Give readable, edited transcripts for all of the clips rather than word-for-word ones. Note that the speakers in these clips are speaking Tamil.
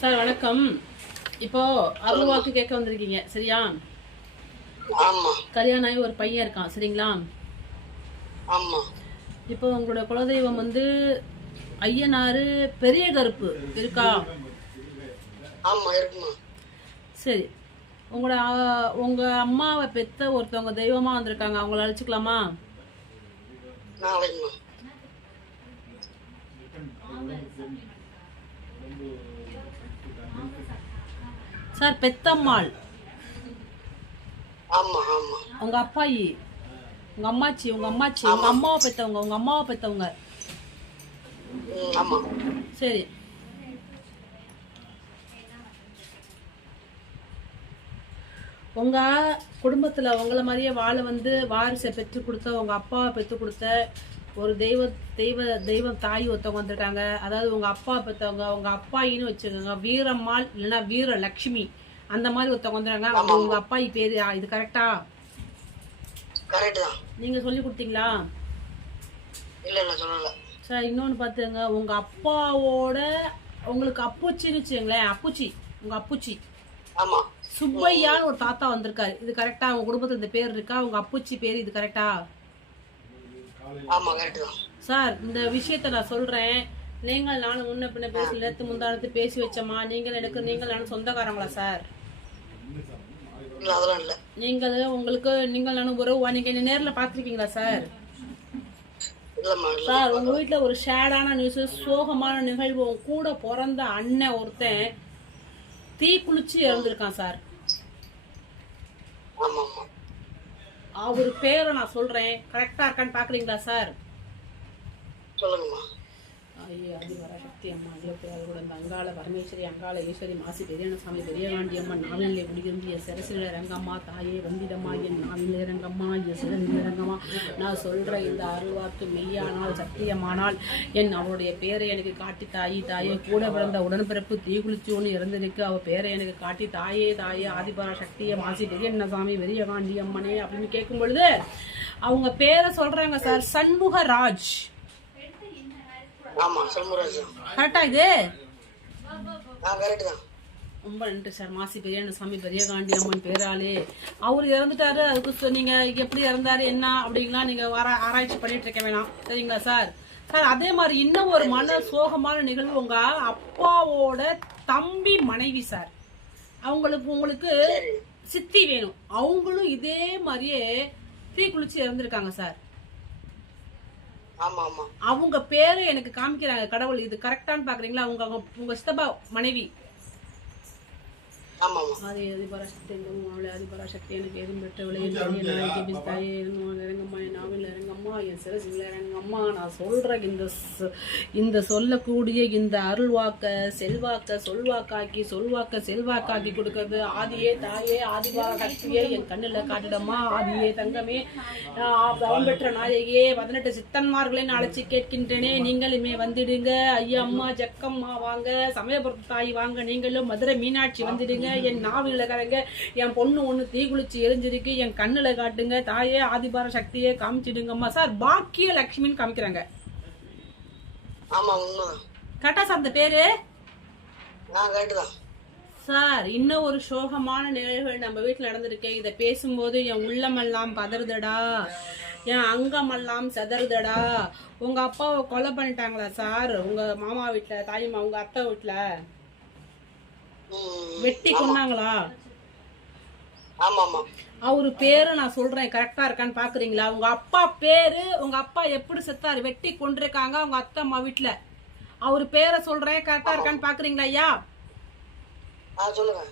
சார் வணக்கம். இப்போ அருள்வாக்கு கேட்க வந்திருக்கீங்க சரியா? ஆமா. கல்யாணம் ஆகி ஒரு பையன் இருக்கான் சரிங்களா? ஆமா. இப்போ உங்களோட குலதெய்வம் வந்து ஐயனாரு பெரிய கருப்பு இருக்கா? ஆமா இருக்குமா. சரி, உங்க அம்மாவை பெத்த ஒருத்தவங்க தெய்வமா வந்திருக்காங்க, அவங்கள அழைச்சிக்கலாமா? நாளைக்குமா. சார் பெத்தம்மாள் ஆமா ஆமா. உங்க அப்பாயி, உங்க அம்மாச்சி, உங்க அம்மாவை பெத்தவங்க. ஆமா. சரி, உங்க குடும்பத்துல உங்களை மாதிரியே வாழ வந்து வாரிசை பெற்று கொடுத்த உங்க அப்பாவை பெற்று கொடுத்த ஒரு தெய்வம் தாய் ஒருத்தவங்க வந்திருக்காங்க. அதாவது உங்க அப்பா பெற்றவங்க, உங்க அப்பாயின்னு வச்சுக்கோங்க, வீரம்மாள் இல்லைன்னா வீரலட்சுமி, அந்த மாதிரி ஒருத்தவங்க வந்துருக்காங்க. உங்க அப்பாயி பேரு இது கரெக்டா? நீங்க சொல்லி கொடுத்தீங்களா? இல்ல சொல்லல சார். இன்னொன்னு பாத்துங்க, உங்க அப்பாவோட உங்களுக்கு அப்புச்சின்னு வச்சுங்களேன், உங்க அப்புச்சி சுப்பையான்னு ஒரு தாத்தா வந்திருக்காரு, இது கரெக்டா? உங்க குடும்பத்துல இந்த பேர் இருக்கா? உங்க அப்புச்சி பேரு இது கரெக்டா? சார் இந்த விஷயத்த நான் சொல்றேன், நீங்கள் நானும் முன்ன பின்ன பேசி நேற்று முந்தானத்து பேசி வச்சோமா? நீங்கள் நானும் சொந்தக்காரங்களா சார்? நீங்கள் நானும் உறவுவா? நீங்க என்ன நேர்ல பாத்திருக்கீங்களா சார்? சார் உங்க வீட்டுல ஒரு ஷேடான நியூஸ், சோகமான நிகழ்வு, கூட பிறந்த அண்ணன் ஒருத்தன் தீ குளிச்சு இறந்திருக்கான் சார். அவரு பேரை நான் சொல்றேன், கரெக்டா இருக்கான்னு பாக்குறீங்களா சார்? சொல்லுங்கம்மா. ஐயா அதிவர சக்தி அம்மா கூட இந்த அங்காள பரமேஸ்வரி, அங்காள ஈஸ்வரி, மாசி பெரியசாமி, பெரியகாண்டி அம்மா, நாவிலே குடிகிருந்தி என் சிரசில ரங்கம்மா, தாயே வந்திடம்மா, என் நாவிலே ரங்கம்மா, என் சிறந்த ரங்கம்மா. நான் சொல்ற இந்த அருள்வாக்கு மெய்யானால் சத்தியமானால் என் அவருடைய பேரை எனக்கு காட்டி தாயே கூட பிறந்த உடன்பிறப்பு தீக்குளிச்சு ஒன்று இறந்திருக்கு, அவ பேரை எனக்கு காட்டி தாயே ஆதிபரா சக்தியை மாசி பெரியசாமி, பெரியகாண்டி அம்மனே அப்படின்னு கேட்கும் பொழுது அவங்க பேரை சொல்றாங்க சார், சண்முகராஜ். கரெக்டா இது? ரொம்ப நன்றி சார். மாசி பெரியசாமி, பெரியகாண்டி அம்மன் பேராலே அவரு இறந்துட்டாரு. அதுக்கு நீங்க எப்படி இறந்தாரு என்ன அப்படிங்களா நீங்க ஆராய்ச்சி பண்ணிட்டு இருக்க வேணாம் சரிங்களா சார்? சார் அதே மாதிரி இன்னும் ஒரு மன சோகமான நிகழ்வு, உங்க அப்பாவோட தம்பி மனைவி சார், உங்களுக்கு சித்தி வேணும், அவங்களும் இதே மாதிரியே தீ குளிச்சு இறந்திருக்காங்க சார். அவங்க பேரு எனக்கு காமிக்கிறாங்க கடவுள், இது கரெக்டான்னு பாக்குறீங்களா? உங்க சித்தப்பா மனைவி ஆதிபராசக்தி எனக்கு எதுவும் பெற்றவளே, இறங்கம்மா, என் நாவில் இறங்கம்மா, என் சிரசில இறங்கம்மா. நான் சொல்ற இந்த சொல்லக்கூடிய இந்த அருள்வாக்க சொல்வாக்க செல்வாக்காக்கி கொடுக்கறது ஆதியே தாயே ஆதிபராசக்தியே என் கண்ணுல காட்டிடமா, ஆதியே தங்கமே, அவன் பெற்ற நாயகியே, 18 சித்தன்மார்களை நான் அழைச்சி கேட்கின்றனே, நீங்களுமே வந்துடுங்க. ஐயா அம்மா ஜக்கம்மா வாங்க, சமயபுரத்து தாய் வாங்க, நீங்களும் மதுரை மீனாட்சி வந்துடுங்க. என் நாவில கரங்க, என் பொண்ணு ஒண்ணு தீக்குளிச்சு எரிஞ்சிருக்கு, என் கண்ணுல காட்டுங்க, தாயே ஆதிபார சக்தியே காமிச்சிடுங்கம்மா. சார் பாக்கிய லட்சுமின்னு காமிக்கிறாங்க. கரெக்டா சார் அந்த பேரு? சார் இன்னும் ஒரு சோகமான நிகழ்வுகள் நம்ம வீட்டுல நடந்திருக்கேன். இதை பேசும்போது என் உள்ளமெல்லாம் பதறுதடா, என் அங்கமெல்லாம் செதறுதடா. உங்க அப்பாவை கொலை பண்ணிட்டாங்களா சார்? உங்க மாமா வீட்டுல, தாய்மா, உங்க அத்தை வீட்டுல வெட்டி கொன்னாங்களா? அவரு பேரு நான் சொல்றேன், கரெக்டா இருக்கான்னு பாக்குறீங்களா? உங்க அப்பா பேரு, உங்க அப்பா எப்படி செத்தாரு? வெட்டி கொண்டிருக்காங்க உங்க அத்தை அம்மா வீட்டுல. அவரு பேரை சொல்றேன், கரெக்டா இருக்கான்னு பாக்குறீங்களா ஐயா? சொல்லுங்க.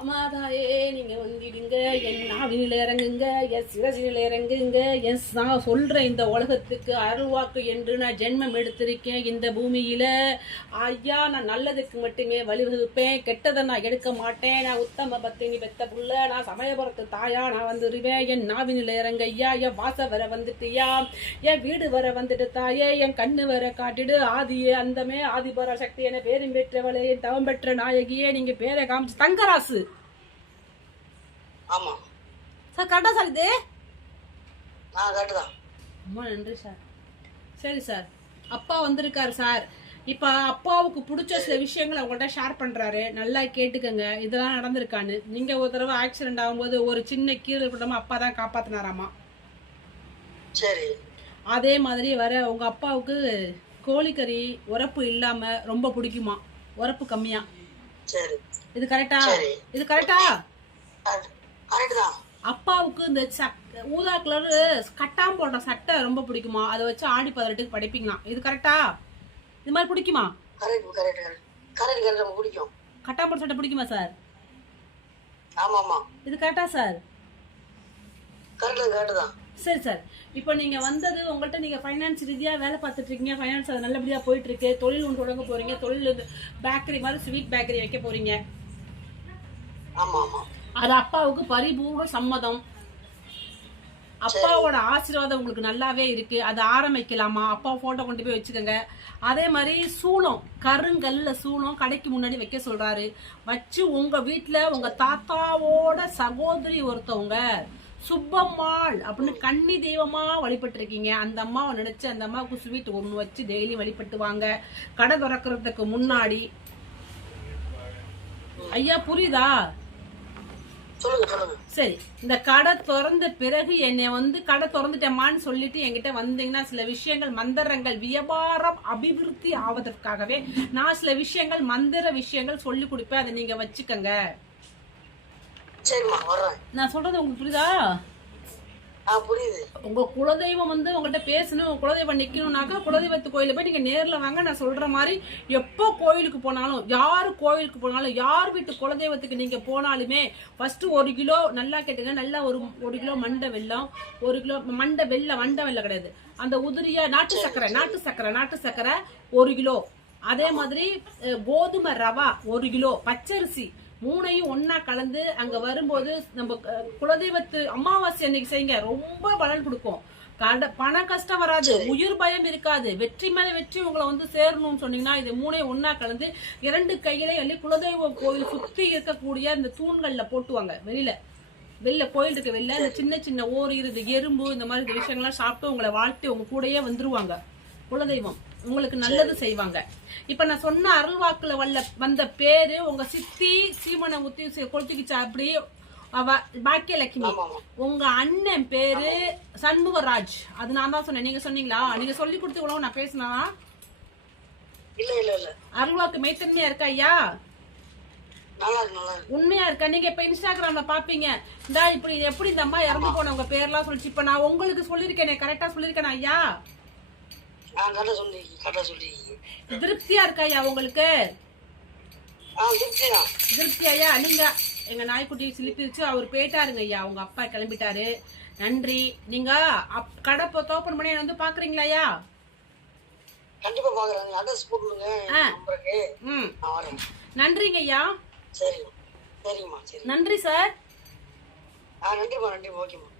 அம்மாதாயே நீங்க வந்துடுங்க, என் நாவினில இறங்குங்க, என் சிரசினில இறங்குங்க. நான் சொல்றேன், இந்த உலகத்துக்கு அருள்வாக்கு என்று நான் ஜென்மம் எடுத்திருக்கேன் இந்த பூமியில. ஐயா நான் நல்லதுக்கு மட்டுமே வழிவகுப்பேன், கெட்டதை நான் எடுக்க மாட்டேன். நான் உத்தம பத்தினி பெத்த புள்ள, நான் சமயபுரத்து தாயா நான் வந்துருவேன். என் நாவினில இறங்க ஐயா, என் வாச வர வந்துட்டுயா, என் வீடு வர வந்துட்டு தாயே, என் கண்ணு வர காட்டிடு. ஆதியே அந்தமே ஆதிபரா சக்தி என பேரும் பெற்றவளே, என் தவம் பெற்ற நாயகியே, நீங்க பேரை காமிச்சு தங்கராசு. ஆமா சார் கரெக்டா சார் இது? கரெக்ட் தான். ரொம்ப நன்றி சார். சரி சார், அப்பா வந்திருக்காரு சார். இப்ப அப்பாவுக்கு பிடிச்ச சில விஷயங்களை அவங்கள்ட்ட ஷேர் பண்றாரு, நல்லா கேட்டுக்கங்க. இதெல்லாம் நடந்திருக்கான்னு. நீங்க ஒரு தடவை ஆக்சிடென்ட் ஆகும்போது ஒரு சின்ன கீரல் கூட்டமா அப்பா தான் காப்பாத்தினாராமா. சரி. அதே மாதிரி உங்க அப்பாவுக்கு கோழிக்கறி உரப்பு இல்லாம ரொம்ப பிடிக்குமா, உரப்பு கம்மியா. சரி. இது கரெக்டா? சரி. இது கரெக்டா? கரெக்ட் தான். அப்பாவுக்கு இந்த ஊதா கலர் கட்டாம் போட்ட சட்டை ரொம்ப பிடிக்குமா, அதை வச்சு ஆடி 18க்கு படைப்பீங்களாம். இது கரெக்டா? இது மாதிரி பிடிக்குமா? Correct correct correct correct correct நமக்கு பிடிக்கும். கட்டாம் போட்ட சட்டை பிடிக்குமா சார்? ஆமா ஆமா. இது கரெக்டா சார்? கரெக்ட் கரெக்ட் தான். சரி சார். இப்போ நீங்க வந்தது உங்கள்கிட்ட நீங்க ஃபைனான்ஸ் ரீதியா வேலை பார்த்துட்டு இருக்கீங்க, ஃபைனான்ஸ் அது நல்லபடியா போயிட்டு இருக்கு, தொழில் ஒன்று தொடங்க போறீங்க, தொழில் பேக்கரி மாதிரி ஸ்வீட் பேக்கரி வைக்க போறீங்க. ஆமா ஆமா. அது அப்பாவுக்கு பரிபூர்ண சம்மதம். அப்பாவோட ஆசீர்வாதம் உங்களுக்கு நல்லாவே இருக்கு. அதை ஆரம்பிக்கலாமா? அப்பா போட்டோ கொண்டு போய் வச்சுக்கோங்க. அதே மாதிரி சூளம், கருங்கல்ல சூளம் கடைக்கு முன்னாடி வைக்க சொல்றாரு. வச்சு உங்க வீட்டுல உங்க தாத்தாவோட சகோதரி ஒருத்தவங்க சுப்பம்மாள் அப்படின்னு கன்னி தெய்வமா வழிபட்டு இருக்கீங்க. அந்த அம்மாவை நினைச்சு அந்த அம்மாவுக்கு ஸ்வீட் ஒண்ணு வச்சு டெய்லி வழிபட்டு வாங்க. கடை திறக்கிறதுக்கு முன்னாடி. ஐயா புரியுதா? சரி. இந்த கடை திறந்த பிறகு என்னை கடை திறந்துட்டேமான்னு சொல்லிட்டு என்கிட்ட வந்தீங்கன்னா சில விஷயங்கள் மந்திரங்கள் வியாபாரம் அபிவிருத்தி ஆவதற்காகவே நான் சில விஷயங்கள் மந்திர விஷயங்கள் சொல்லி கொடுப்பேன். அதை நீங்க வச்சுக்கங்க. நான் சொல்றது உங்களுக்கு புரியுதா? புரியுது. உங்க குலதெய்வம் உங்கள்கிட்ட பேசணும், உங்க குலதெய்வம் நிக்கணும்னாக்கா குலதெய்வத்து கோயில போய் நீங்க நேர்ல வாங்க. நான் சொல்ற மாதிரி எப்போ கோயிலுக்கு போனாலும், யாரு கோயிலுக்கு போனாலும், யார் வீட்டு குலதெய்வத்துக்கு நீங்க போனாலுமே ஃபர்ஸ்ட் 1 கிலோ நல்லா கேட்டுங்க, நல்லா ஒரு கிலோ மண்டை வெல்லம், 1 கிலோ மண்டை வெல்லம் கிடையாது, அந்த உதிரியா நாட்டு சக்கரை 1 கிலோ. அதே மாதிரி கோதுமை ரவா 1 கிலோ, பச்சரிசி 3ஐயும் ஒன்னா கலந்து அங்க வரும்போது நம்ம குலதெய்வத்து அமாவாசை அன்னைக்கு செய்யுங்க. ரொம்ப பலன் கொடுக்கும். பண கஷ்டம் வராது, உயிர் பயம் இருக்காது, வெற்றி மேல வெற்றி உங்களை சேரணும்னு சொன்னீங்கன்னா இது 3ஐயும் ஒன்னா கலந்து 2 கையில அள்ளி குலதெய்வ கோயில் சுத்தி இருக்கக்கூடிய இந்த தூண்கள்ல போட்டுவாங்க. வெளில கோயில் இருக்க வெளில இந்த சின்ன சின்ன ஓரிரு எறும்பு இந்த மாதிரி இந்த விஷயங்கள்லாம் சாப்பிட்டு உங்களை வாழ்த்து உங்க கூடயே வந்துருவாங்க. குலதெய்வம் உங்களுக்கு நல்லது செய்வாங்க. இப்ப நான் சொன்ன அருள்வாக்குல வந்த பேரு உங்க சித்தி சீமனை ஊத்தி கொளுத்திக்கிச்சா அப்படி பாக்கியலட்சுமி. உங்க அண்ணன் பேரு சண்முகராஜ். அது நான் தான் சொன்னேன். நீங்க சொன்னீங்களா? நீங்க சொல்லி கொடுத்து நான் பேசினா? அருள்வாக்கு மெய்த்தன்மையா இருக்கா ஐயா? உண்மையா இருக்கா? நீங்க இப்ப இன்ஸ்டாகிராம்ல பாப்பீங்க, இந்தா இப்படி எப்படி இந்த அம்மா இறந்து போனவங்க பேர்லாம் சொல்லிச்சு. இப்ப நான் உங்களுக்கு சொல்லிருக்கேன், கரெக்டா சொல்லிருக்கேன் ஐயா? திருப்தியா இருக்கா ஐயா உங்களுக்கு? திருப்தி ஐயா? நீங்க எங்க நாய்க்குட்டி சிலிப்பிச்சு அவர் போயிட்டாருங்க ஐயா, உங்க அப்பா கிளம்பிட்டாரு. நன்றி. நீங்க கடை ஓபன் பண்ணி பாக்குறீங்களா ஐயா? கண்டிப்பா பாக்குறேன். அட்ரஸ் போடுங்க. நன்றிங்க ஐயா. சரிம்மா. சரிங்கம்மா. சரி. நன்றி சார். நன்றிம்மா. நன்றி. ஓகேம்மா.